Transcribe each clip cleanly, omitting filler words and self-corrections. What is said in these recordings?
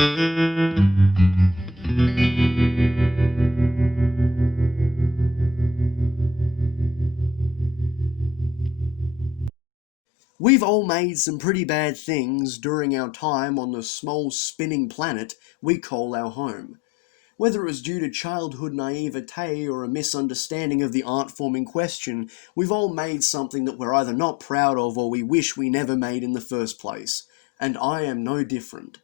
We've all made some pretty bad things during our time on the small spinning planet we call our home. Whether it was due to childhood naivete or a misunderstanding of the art form in question, we've all made something that we're either not proud of or we wish we never made in the first place. And I am no different.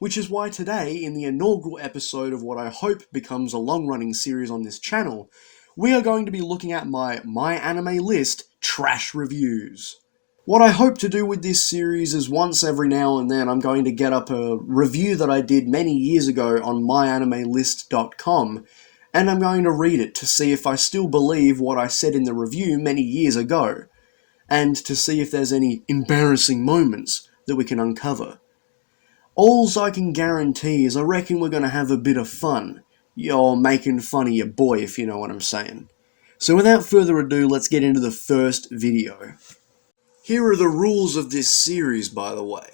Which is why today, in the inaugural episode of what I hope becomes a long-running series on this channel, we are going to be looking at my anime list trash reviews. What I hope to do with this series is once every now and then I'm going to get up a review that I did many years ago on myanimelist.com, and I'm going to read it to see if I still believe what I said in the review many years ago, and to see if there's any embarrassing moments that we can uncover. Alls I can guarantee is I reckon we're going to have a bit of fun. You're making fun of your boy, if you know what I'm saying. So without further ado, let's get into the first video. Here are the rules of this series, by the way.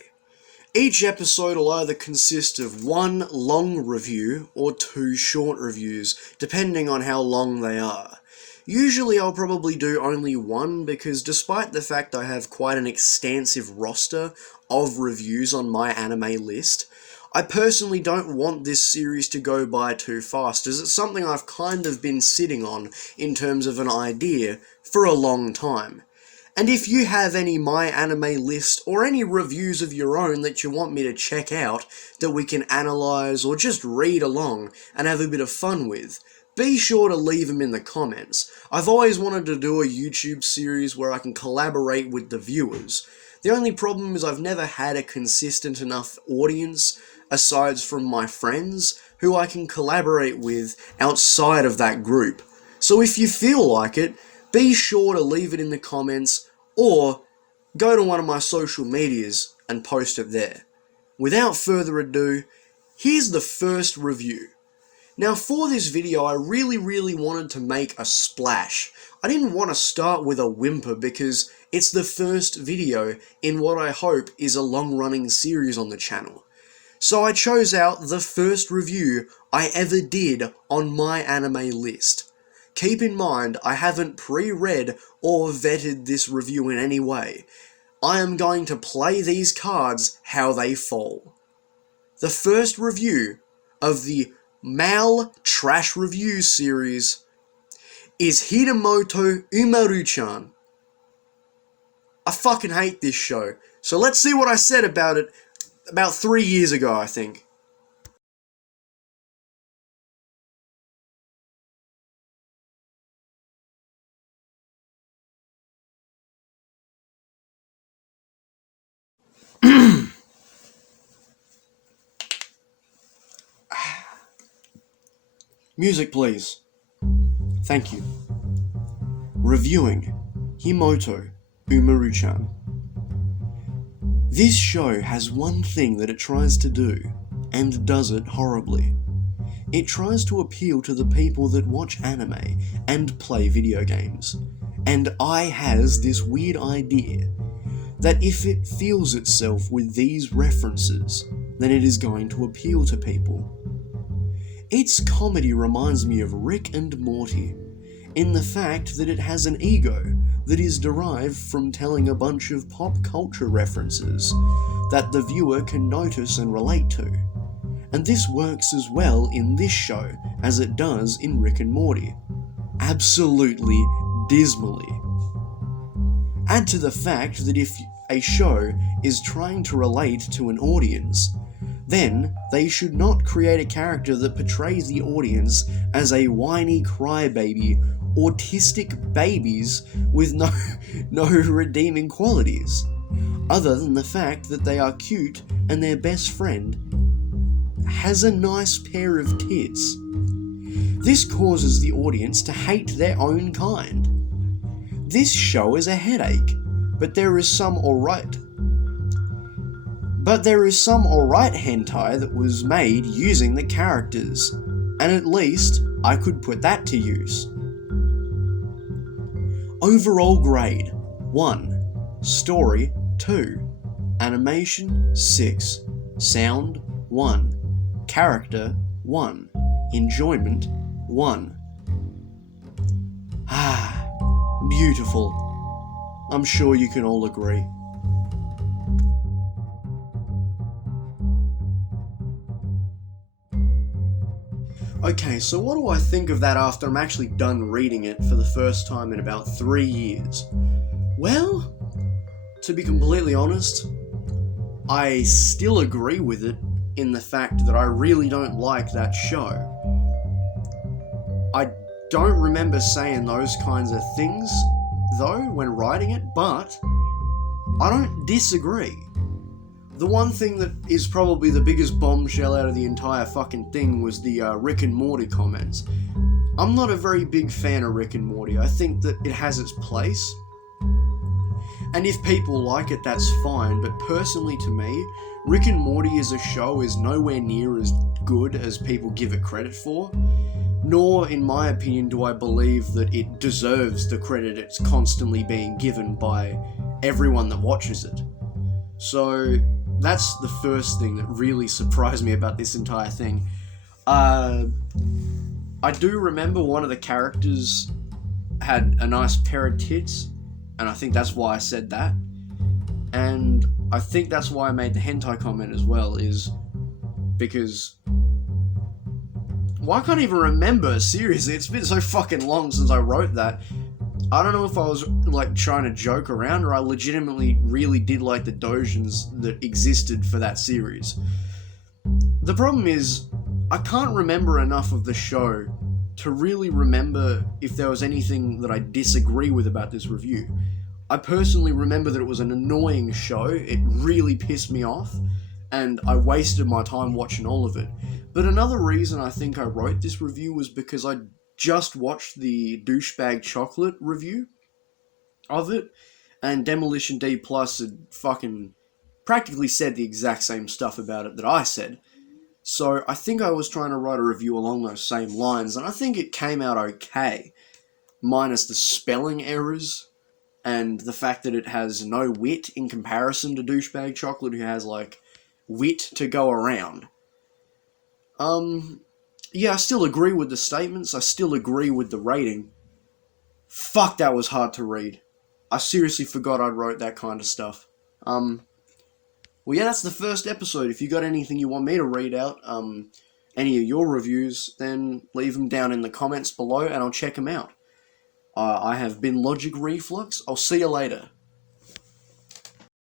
Each episode will either consist of one long review or two short reviews, depending on how long they are. Usually I'll probably do only one because despite the fact I have quite an extensive roster of reviews on my anime list, I personally don't want this series to go by too fast, as it's something I've kind of been sitting on in terms of an idea for a long time. And if you have any My Anime List or any reviews of your own that you want me to check out that we can analyse or just read along and have a bit of fun with, be sure to leave them in the comments. I've always wanted to do a YouTube series where I can collaborate with the viewers. The only problem is I've never had a consistent enough audience, aside from my friends, who I can collaborate with outside of that group. So if you feel like it, be sure to leave it in the comments, or go to one of my social medias and post it there. Without further ado, here's the first review. Now for this video, I really wanted to make a splash. I didn't want to start with a whimper because it's the first video in what I hope is a long-running series on the channel. So I chose out the first review I ever did on my anime list. Keep in mind, I haven't pre-read or vetted this review in any way. I am going to play these cards how they fall. The first review of the Mal Trash Review series is Himouto Umaru-chan. I fucking hate this show, so let's see what I said about it about 3 years ago, I think. Music, please. Thank you. Reviewing Himouto Umaru-chan. This show has one thing that it tries to do, and does it horribly. It tries to appeal to the people that watch anime and play video games. And I has this weird idea that if it feels itself with these references, then it is going to appeal to people. Its comedy reminds me of Rick and Morty, in the fact that it has an ego that is derived from telling a bunch of pop culture references that the viewer can notice and relate to. And this works as well in this show as it does in Rick and Morty. Absolutely dismally. Add to the fact that if a show is trying to relate to an audience, then they should not create a character that portrays the audience as a whiny crybaby, autistic babies with no redeeming qualities, other than the fact that they are cute and their best friend has a nice pair of tits. This causes the audience to hate their own kind. This show is a headache, but there is some alright hentai that was made using the characters, and at least I could put that to use. Overall grade 1, story 2, animation 6, sound 1, Character, 1. Enjoyment, 1. Ah, beautiful. I'm sure you can all agree. Okay, so what do I think of that after I'm actually done reading it for the first time in about 3 years? Well, to be completely honest, I still agree with it in the fact that I really don't like that show. I don't remember saying those kinds of things, though, when writing it, but I don't disagree. The one thing that is probably the biggest bombshell out of the entire fucking thing was the Rick and Morty comments. I'm not a very big fan of Rick and Morty. I think that it has its place. And if people like it, that's fine, but personally to me, Rick and Morty as a show is nowhere near as good as people give it credit for. Nor, in my opinion, do I believe that it deserves the credit it's constantly being given by everyone that watches it. So, that's the first thing that really surprised me about this entire thing. I do remember one of the characters had a nice pair of tits, and I think that's why I said that. And I think that's why I made the hentai comment as well, is because... Well, I can't even remember, seriously, it's been so fucking long since I wrote that. I don't know if I was, like, trying to joke around, or I legitimately really did like the doujins that existed for that series. The problem is, I can't remember enough of the show to really remember if there was anything that I disagree with about this review. I personally remember that it was an annoying show, it really pissed me off, and I wasted my time watching all of it. But another reason I think I wrote this review was because I just watched the Douchebag Chocolate review of it, and Demolition D Plus had fucking practically said the exact same stuff about it that I said. So I think I was trying to write a review along those same lines, and I think it came out okay, minus the spelling errors, and the fact that it has no wit in comparison to Douchebag Chocolate, who has, like, wit to go around. Yeah, I still agree with the statements, I still agree with the rating. Fuck, that was hard to read. I seriously forgot I wrote that kind of stuff. Well, yeah, that's the first episode. If you got anything you want me to read out, any of your reviews, then leave them down in the comments below and I'll check them out. I have been Logic Reflux. I'll see you later.